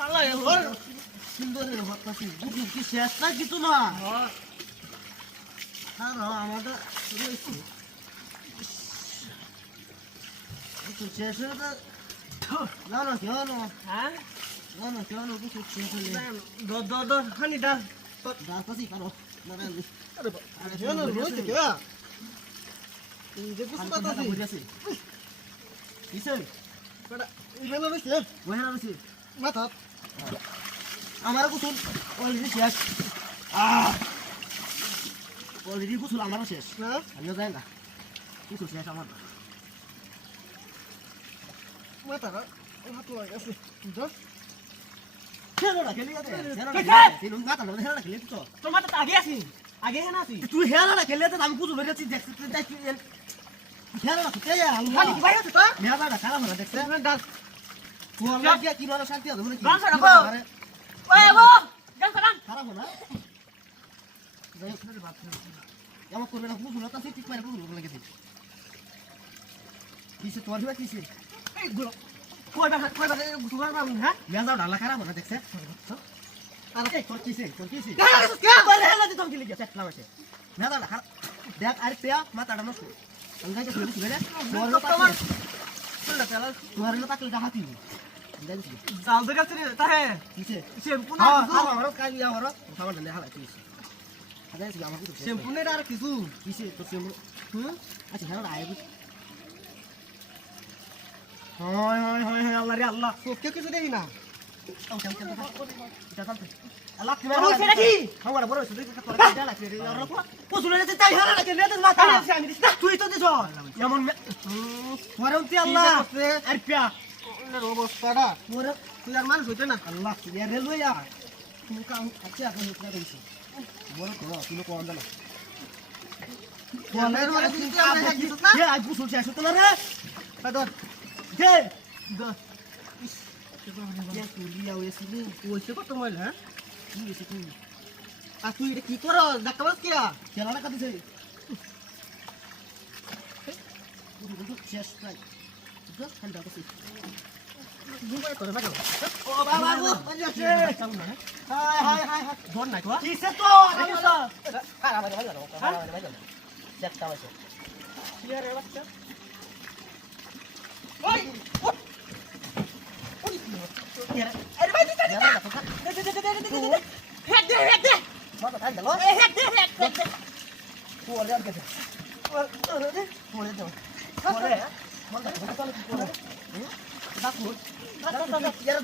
শালা এবার সুন্দর হতাছি বুঝলি কি শেষ না কিছু না আর আমাদের রয়েছে কিছু শেষ হয়ে না না কেন হ্যাঁ না না কেন কিছু শেষ হলে হানি ডাল দাঁত পাশি কারো না না আরে কেন রয়েছে কে এই যে কিছু কথা বুঝাছি কিসে বড় এখানে রয়েছে ওখানে রয়েছে মাথা আমার গোসল অলরেডি শেষ অলরেডি গোসল আমারও শেষ হ্যাঁ আমিও যাই না গোসল শেষ আমার মাথা হাত লাগে আছে তো হেরাটা খেলি আছে তিন মাথা না হেরাটা খেলি তো তোর মাথা আগে আছি আগে হেনা আছি তুই হেরাটা খেলি আছে আমি গোসল বেরিয়েছি দেখছিস দেখি হেরাটা খেতে যায় খালি কি ভাই আছে তো মেয়াদাটা খারাপ হলো দেখছে ডাল তোমার কি কি ভালো শান্তি হবে নাকি গান রাখো ওই গো গান করান খারাপ হলো যাই হোক বাদ এমন করবে না গোসল হতা ঠিক মারে গোসল করে গেছি কিসে তোর দিবা কিসে এই গুলো কয়বার গুছবার পাবো হ্যাঁ মেয়াদাও ঢালা খারাপ হলো দেখছে আর এই তোর কিসে কে বলে হেলা দিতাম কি লিখে চেক লাগাছে মেয়াদাটা খারাপ দেখ আর পেয়া মাথাটা নষ্ট আমি যাইতে শুনে দিছি বেলে তোমার চলটা তেল তোমার না তাকলে হাতি দেখছি জাল দেখা রে তাহে কিসে শ্যাম্পু না হ্যাঁ আমার কাজ ইয়া হলো সাবান ঢালে হালা কিসে আদাই আমার কিছু শ্যাম্পু নে আর কিছু কিসে তো শ্যাম্পু আচ্ছা হেলা আয় হয় হয় হয় হয় আল্লাহ রে আল্লাহ চোখে কিছু দেখি না আল্লাহ কি আমার সেটা কি আমার বড় সুদে কথা করা লাগছে রে আর পছুলে যেতে তাই হেলা লাগে নেতে মাথা আমি দিস না তুই তো দিছ এমন ওরমতি আল্লাহ আর পিয়া এর অবস্থাটা ওর তুই আর মানুষ হইতে না আল্লাহ ইয়া রেলওয়ে ইয়া তুমি কাম আছে এখন উঠনা দিছি বড় তো তুমি কোন জানো কোনের মানে তুই আমরা হ্যাক দিছ না কে আজ বুঝছ শেষ হতো না রে বাদর কে দ কে তুই আও এসিনি ওইসে কত মইল হ্যাঁ কি এসে তুই আর তুই এটা কি করো ডাক্তার বাস কিয়া খেলাটা কাটিছে শেষ প্রায় তো ঠান্ডা করছি দুবার করে বাগাও ও বাবা গো পাঞ্জাছে হাই হাই হাই হাই ধর নাই তো কিসে তো আল্লাহ খারাপ হয়ে গেল খারাপ হয়ে গেল দেখতা হইছে ক্লিয়ার এর বাচ্চা ওই আরে ভাই দিতে দে হেড দে মাথা ঠান্ডা লো হেড দে তুই ওরে আর কেটে ওরে দে ওরে মন দা কথা কি করে ডাকুর ইয়ার